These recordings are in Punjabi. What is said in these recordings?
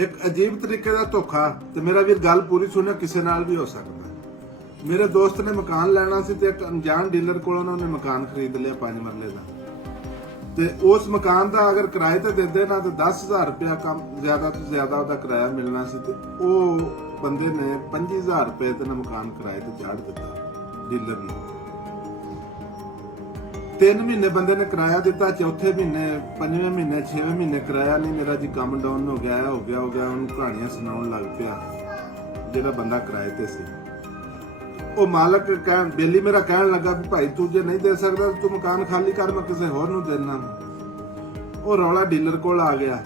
एक अजीब तरीके का धोखा। ते मेरा वीर गल पूरी सुनियो, किसी नाल भी हो सकता। मेरे दोस्त ने मकान लेना सी ते एक अनजान डीलर कोलों उन्होंने मकान खरीद लिया 5 मरले का। ते उस मकान का अगर किराए ते देंदे ना तो 10,000 रुपया कम ज्यादा तो ज्यादा उहदा किराया मिलना सी। ते ओ बंदे ने 25,000 रुपये ते मकान किराए ते चाढ़ दिता डीलर ने। 3 महीने बंदे ने किराया दिता, चौथे महीने 5वें महीने 6वें महीने किराया नहीं, मेरा जी काम डाउन हो गया उन्होंने कहानियां सुनाउण लग पिया जेड़ा बंदा किराए ते सी। ਉਹ ਮਾਲਕ ਕਹਿਣ ਬੇਲੀ ਮੇਰਾ ਕਹਿਣ ਲੱਗਾ ਵੀ ਭਾਈ ਤੂੰ ਜੇ ਨਹੀਂ ਦੇ ਸਕਦਾ ਤੂੰ ਮਕਾਨ ਖਾਲੀ ਕਰ, ਮੈਂ ਕਿਸੇ ਹੋਰ ਨੂੰ ਦੇਣਾ। ਉਹ ਰੌਲਾ ਡੀਲਰ ਕੋਲ ਆ ਗਿਆ।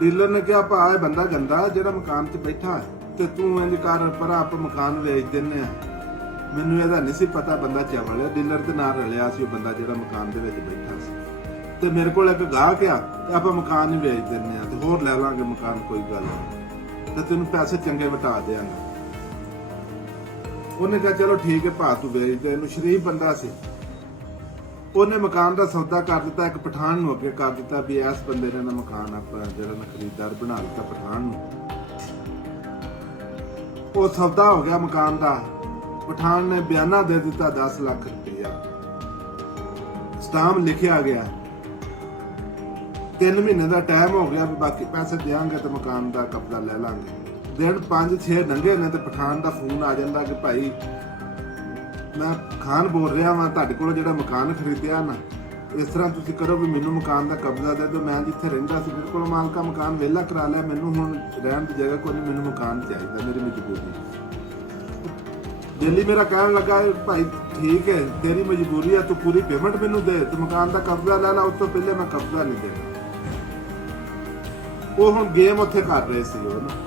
ਡੀਲਰ ਨੇ ਕਿਹਾ ਭਾ ਇਹ ਬੰਦਾ ਗੰਦਾ ਜਿਹੜਾ ਮਕਾਨ 'ਚ ਬੈਠਾ ਤੇ ਤੂੰ ਇੰਜ ਕਰ ਪਰ ਆਪ ਮਕਾਨ ਵੇਚ ਦਿੰਨੇ ਆ। ਮੈਨੂੰ ਇਹਦਾ ਨਹੀਂ ਸੀ ਪਤਾ ਬੰਦਾ ਚਵਲ ਹੈ। ਡੀਲਰ ਤੇ ਨਾਲ ਰਲਿਆ ਸੀ ਉਹ ਬੰਦਾ ਜਿਹੜਾ ਮਕਾਨ ਦੇ ਵਿੱਚ ਬੈਠਾ ਸੀ। ਤੇ ਮੇਰੇ ਕੋਲ ਇੱਕ ਗਾਹਕ ਆ ਤੇ ਆਪਾਂ ਮਕਾਨ ਹੀ ਵੇਚ ਦਿੰਨੇ ਆ ਤੇ ਹੋਰ ਲੈ ਲਾਂਗੇ ਮਕਾਨ, ਕੋਈ ਗੱਲ ਨਹੀਂ, ਤੇ ਤੈਨੂੰ ਪੈਸੇ ਚੰਗੇ ਵਟਾ ਦਿਆਂਗਾ। ਉਹਨੇ ਕਿਹਾ ਚਲੋ ਠੀਕ ਹੈ ਭਾ ਤੂੰ ਵੇਚ ਦੇ। ਇਹਨੂੰ ਸ਼ਰੀਫ ਬੰਦਾ ਸੀ। ਉਹਨੇ ਮਕਾਨ ਦਾ ਸੌਦਾ ਕਰ ਦਿੱਤਾ, ਇੱਕ ਪਠਾਨ ਨੂੰ ਅੱਗੇ ਕਰ ਦਿੱਤਾ ਵੀ ਇਸ ਬੰਦੇ ਨੇ ਨਾ ਮਕਾਨ ਆਪਣਾ ਜਿਹੜਾ ਨਾ ਖਰੀਦਦਾਰ ਬਣਾ ਦਿੱਤਾ ਪਠਾਨ ਨੂੰ। ਉਹ ਸੌਦਾ ਹੋ ਗਿਆ ਮਕਾਨ ਦਾ। ਪਠਾਨ ਨੇ ਬਿਆਨਾ ਦੇ ਦਿੱਤਾ 10 ਲੱਖ ਰੁਪਇਆ, ਸਟਾਮ ਲਿਖਿਆ ਗਿਆ। 3 ਮਹੀਨੇ ਦਾ ਟਾਈਮ ਹੋ ਗਿਆ ਵੀ ਬਾਕੀ ਪੈਸੇ ਦੇਾਂਗੇ ਤੇ ਮਕਾਨ ਦਾ ਕਬਜ਼ਾ ਲੈ ਲਾਂਗੇ। ਦਿਨ 5-6 ਲੰਘੇ ਨੇ ਤੇ ਪਠਾਨ ਦਾ ਫੋਨ ਆ ਜਾਂਦਾ ਕਿ ਭਾਈ ਮੈਂ ਖਾਨ ਬੋਲ ਰਿਹਾ ਵਾਂ, ਤੁਹਾਡੇ ਕੋਲ ਜਿਹੜਾ ਮਕਾਨ ਖਰੀਦਿਆ ਨਾ ਇਸ ਤਰ੍ਹਾਂ ਤੁਸੀਂ ਕਰੋ ਵੀ ਮੈਨੂੰ ਮਕਾਨ ਦਾ ਕਬਜ਼ਾ ਦੇ ਦਿਓ। ਮੈਂ ਜਿੱਥੇ ਰਹਿੰਦਾ ਸੀ ਮੇਰੇ ਕੋਲ ਮਾਲਕਾ ਮਕਾਨ ਵਿਹਲਾ ਕਰਾ ਲਿਆ, ਮੈਨੂੰ ਹੁਣ ਰਹਿਣ ਦੀ ਜਗ੍ਹਾ ਕੋਈ ਨਹੀਂ, ਮੈਨੂੰ ਮਕਾਨ ਚਾਹੀਦਾ, ਮੇਰੀ ਮਜਬੂਰੀ। ਦਿੱਲੀ ਮੇਰਾ ਕਹਿਣ ਲੱਗਾ ਭਾਈ ਠੀਕ ਹੈ ਤੇਰੀ ਮਜਬੂਰੀ ਆ, ਤੂੰ ਪੂਰੀ ਪੇਮੈਂਟ ਮੈਨੂੰ ਦੇ ਤੇ ਮਕਾਨ ਦਾ ਕਬਜ਼ਾ ਲੈ ਲਾ, ਉਸ ਤੋਂ ਪਹਿਲੇ ਮੈਂ ਕਬਜ਼ਾ ਨਹੀਂ ਦੇਣਾ। ਉਹ ਹੁਣ ਗੇਮ ਉੱਥੇ ਕਰ ਰਹੇ ਸੀ ਉਹ ਨਾ।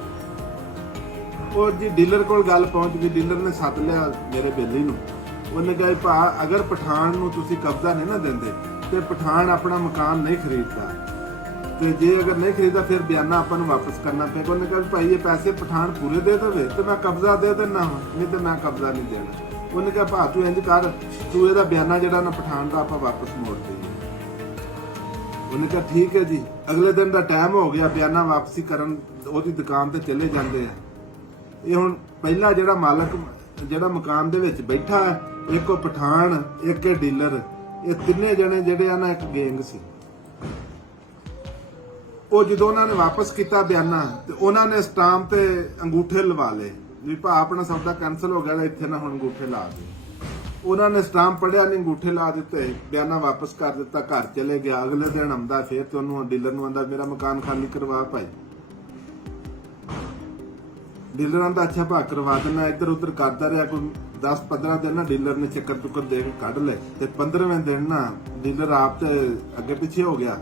ਉਹ ਜੀ ਡੀਲਰ ਕੋਲ ਗੱਲ ਪਹੁੰਚ ਗਈ। ਡੀਲਰ ਨੇ ਸੱਦ ਲਿਆ ਮੇਰੇ ਬੇਲੀ ਨੂੰ। ਉਹਨੇ ਕਿਹਾ ਭਾ ਅਗਰ ਪਠਾਨ ਨੂੰ ਤੁਸੀਂ ਕਬਜ਼ਾ ਨਹੀਂ ਨਾ ਦਿੰਦੇ ਤੇ ਪਠਾਨ ਆਪਣਾ ਮਕਾਨ ਨਹੀਂ ਖਰੀਦਦਾ, ਤੇ ਜੇ ਅਗਰ ਨਹੀਂ ਖਰੀਦਦਾ ਫਿਰ ਬਿਆਨਾ ਆਪਾਂ ਨੂੰ ਵਾਪਸ ਕਰਨਾ ਪਏਗਾ। ਉਹਨੇ ਕਿਹਾ ਭਾਈ ਇਹ ਪੈਸੇ ਪਠਾਨ ਪੂਰੇ ਦੇ ਦੇਵੇ ਤੇ ਮੈਂ ਕਬਜ਼ਾ ਦੇ ਦੇਣਾ, ਨਹੀਂ ਤੇ ਮੈਂ ਕਬਜ਼ਾ ਨਹੀਂ ਦੇਣਾ। ਉਹਨੇ ਕਿਹਾ ਭਾ ਤੂੰ ਇੰਜ ਕਰ, ਤੂੰ ਇਹਦਾ ਬਿਆਨਾ ਜਿਹੜਾ ਨਾ ਪਠਾਨ ਦਾ ਆਪਾਂ ਵਾਪਸ ਮੋੜ ਦੇਈਏ। ਉਹਨੇ ਕਿਹਾ ਠੀਕ ਹੈ ਜੀ। ਅਗਲੇ ਦਿਨ ਦਾ ਟਾਈਮ ਹੋ ਗਿਆ, ਬਿਆਨਾ ਵਾਪਸੀ ਕਰਨ ਉਹਦੀ ਦੁਕਾਨ ਤੇ ਚਲੇ ਜਾਂਦੇ ਆ। ਇਹ ਹੁਣ ਪਹਿਲਾ ਜਿਹੜਾ ਮਾਲਕ ਜਿਹੜਾ ਮਕਾਨ ਦੇ ਵਿੱਚ ਬੈਠਾ ਇੱਕ ਉਹ ਪਠਾਨ ਇੱਕ ਇਹ ਡੀਲਰ, ਇਹ ਤਿੰਨੇ ਜਣੇ ਜਿਹੜੇ ਆ ਨਾ ਇੱਕ ਗੈਂਗ ਸੀ। ਉਹ ਜਦੋਂ ਉਹਨਾਂ ਨੇ ਵਾਪਸ ਕੀਤਾ ਬਿਆਨਾ ਤੇ ਉਹਨਾਂ ਨੇ ਸਟਾਂਪ ਤੇ ਅੰਗੂਠੇ ਲਵਾ ਲਏ ਵੀ ਭਾ ਆਪਣਾ ਸੌਦਾ ਕੈਨਸਲ ਹੋ ਗਿਆ, ਇੱਥੇ ਨਾ ਹੁਣ ਅੰਗੂਠੇ ਲਾ ਦੇ। ਉਹਨਾਂ ਨੇ ਸਟਾਂਪ ਪੜਿਆ ਨਹੀਂ, ਅੰਗੂਠੇ ਲਾ ਦਿੱਤੇ, ਬਿਆਨਾ ਵਾਪਸ ਕਰ ਦਿੱਤਾ, ਘਰ ਚਲੇ ਗਿਆ। ਅਗਲੇ ਦਿਨ ਆਉਂਦਾ ਫੇਰ ਤੇ ਉਹਨੂੰ ਡੀਲਰ ਨੂੰ ਆਂਦਾ ਮੇਰਾ ਮਕਾਨ ਖਾਲੀ ਕਰਵਾ ਭਾਈ। ਡੀਲਰਾਂ ਦਾ ਅੱਛਾ ਭਾ ਕਰਵਾ ਦੇਣਾ। ਇੱਧਰ ਉੱਧਰ ਕਰਦਾ ਰਿਹਾ ਕੋਈ 10-15 ਦਿਨ ਨਾ ਡੀਲਰ ਨੇ ਚੱਕਰ ਚੁੱਕਰ ਦੇ ਕੇ ਕੱਢ ਲਏ। ਤੇ 15ਵੇਂ ਦਿਨ ਨਾ ਡੀਲਰ ਆਪ ਤੇ ਅੱਗੇ ਪਿੱਛੇ ਹੋ ਗਿਆ।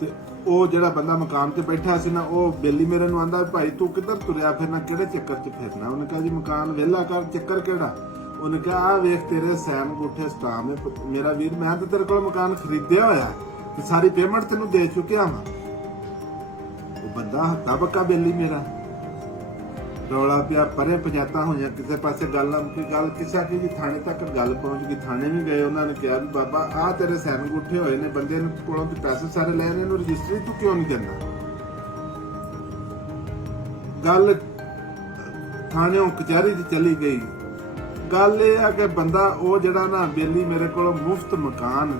ਤੇ ਉਹ ਜਿਹੜਾ ਬੰਦਾ ਮਕਾਨ ਤੇ ਬੈਠਾ ਸੀ ਨਾ ਉਹ ਬੇਲੀ ਮੇਰੇ ਨੂੰ ਆਂਦਾ ਭਾਈ ਤੂੰ ਕਿੱਧਰ ਤੁਰਿਆ ਫਿਰਨਾ, ਕਿਹੜੇ ਚੱਕਰ 'ਚ ਫਿਰਨਾ। ਉਹਨੇ ਕਿਹਾ ਜੀ ਮਕਾਨ ਵਿਹਲਾ ਕਰ, ਚੱਕਰ ਕਿਹੜਾ। ਉਹਨੇ ਕਿਹਾ ਆ ਵੇਖ ਤੇਰੇ ਸੈਨ ਅੰਗੂਠੇ ਸਟਾਮ ਹੈ ਮੇਰਾ ਵੀਰ, ਮੈਂ ਤਾਂ ਤੇਰੇ ਕੋਲ ਮਕਾਨ ਖਰੀਦਿਆ ਹੋਇਆ ਤੇ ਸਾਰੀ ਪੇਮੈਂਟ ਤੈਨੂੰ ਦੇ ਚੁੱਕਿਆ ਵਾਂ। ਉਹ ਬੰਦਾ ਹੱਥਾ ਬੱਕਾ ਬੇਲੀ ਮੇਰਾ ਰੌਲਾ ਪਿਆ, ਪਰੇ ਪੰਚਾਇਤਾਂ ਹੋਈਆਂ, ਕਿਸੇ ਪਾਸੇ ਗੱਲ ਕਿਸੇ ਕੀ ਥਾਣੇ ਤੱਕ ਗੱਲ ਪਹੁੰਚ ਗਈ। ਥਾਣੇ ਵੀ ਗਏ, ਉਹਨਾਂ ਨੇ ਕਿਹਾ ਵੀ ਬਾਬਾ ਆਹ ਤੇਰੇ ਸੈਨ ਅੰਗੂਠੇ ਹੋਏ ਨੇ, ਬੰਦੇ ਨੂੰ ਕੋਲੋਂ ਤੇ ਪੈਸੇ ਸਾਰੇ ਲੈ ਨੇ, ਇਹਨੂੰ ਰਜਿਸਟਰੀ ਤੂੰ ਕਿਉਂ ਨਹੀਂ ਦਿੰਦਾ। ਗੱਲ ਥਾਣਿਓਂ ਕਚਹਿਰੀ 'ਚ ਚਲੀ ਗਈ। ਗੱਲ ਇਹ ਆ ਕਿ ਬੰਦਾ ਉਹ ਜਿਹੜਾ ਨਾ ਬੇਲੀ ਮੇਰੇ ਕੋਲੋਂ ਮੁਫਤ ਮਕਾਨ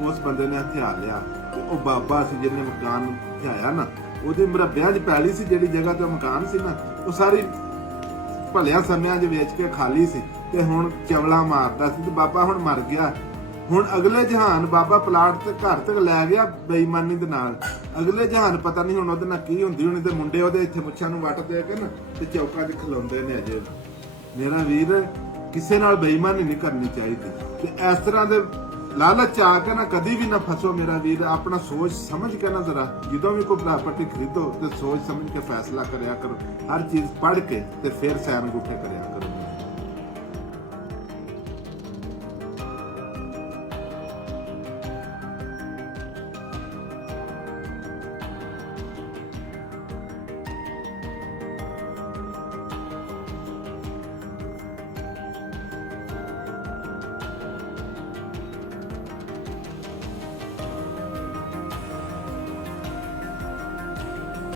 ਉਸ ਬੰਦੇ ਨੇ ਹਥਿਆ ਲਿਆ। ਤੇ ਉਹ ਬਾਬਾ ਸੀ ਜਿਹਨੇ ਮਕਾਨ ਹਥਿਆਇਆ ਨਾ, ਉਹਦੀ ਮਰੱਬਿਆਂ 'ਚ ਪੈਲੀ ਸੀ, ਜਿਹੜੀ ਜਗ੍ਹਾ ਤੇ ਮਕਾਨ ਸੀ ਨਾ ਉਹ ਸਾਰੀ ਭਲਿਆ ਸਮਿਆਂ 'ਚ ਵੇਚ ਕੇ ਖਾਲੀ ਸੀ ਤੇ ਹੁਣ ਚਵਲਾ ਮਾਰਦਾ ਸੀ। ਤੇ ਬਾਬਾ ਹੁਣ ਮਰ ਗਿਆ। ਹੁਣ ਅਗਲੇ ਜਹਾਨ ਬਾਬਾ ਪਲਾਟ ਤੇ ਘਰ ਤੱਕ ਲੈ ਗਿਆ ਬੇਈਮਾਨੀ ਦੇ ਨਾਲ। ਅਗਲੇ ਜਹਾਨ ਪਤਾ ਨਹੀਂ ਹੁਣ ਉਹਦੇ ਨਾਲ ਕੀ ਹੁੰਦੀ ਹੋਣੀ। ਤੇ ਮੁੰਡੇ ਉਹਦੇ ਇੱਥੇ ਮੁੱਛਾਂ ਨੂੰ ਵੱਟ ਦੇ ਕੇ ਨਾ ਤੇ ਚੌਕਾਂ 'ਚ ਖਲੋਂਦੇ ਨੇ ਅਜੇ। ਮੇਰਾ ਵੀਰ ਕਿਸੇ ਨਾਲ ਬੇਈਮਾਨੀ ਨਹੀਂ ਕਰਨੀ ਚਾਹੀਦੀ ਤੇ ਇਸ ਤਰ੍ਹਾਂ ਦੇ ਲਾਲਚ ਆ ਕੇ ਨਾ ਕਦੀ ਵੀ ਨਾ ਫਸੋ ਮੇਰਾ ਵੀਰ। ਆਪਣਾ ਸੋਚ ਸਮਝ ਕੇ ਨਾ ਜ਼ਰਾ ਜਦੋਂ ਵੀ ਕੋਈ ਪ੍ਰਾਪਰਟੀ ਖਰੀਦੋ ਤੇ ਸੋਚ ਸਮਝ ਕੇ ਫੈਸਲਾ ਕਰਿਆ ਕਰੋ। ਹਰ ਚੀਜ਼ ਪੜ੍ਹ ਕੇ ਤੇ ਫਿਰ ਸੈਨ ਅੰਗੂਠੇ ਕਰਿਆ ਕਰੋ।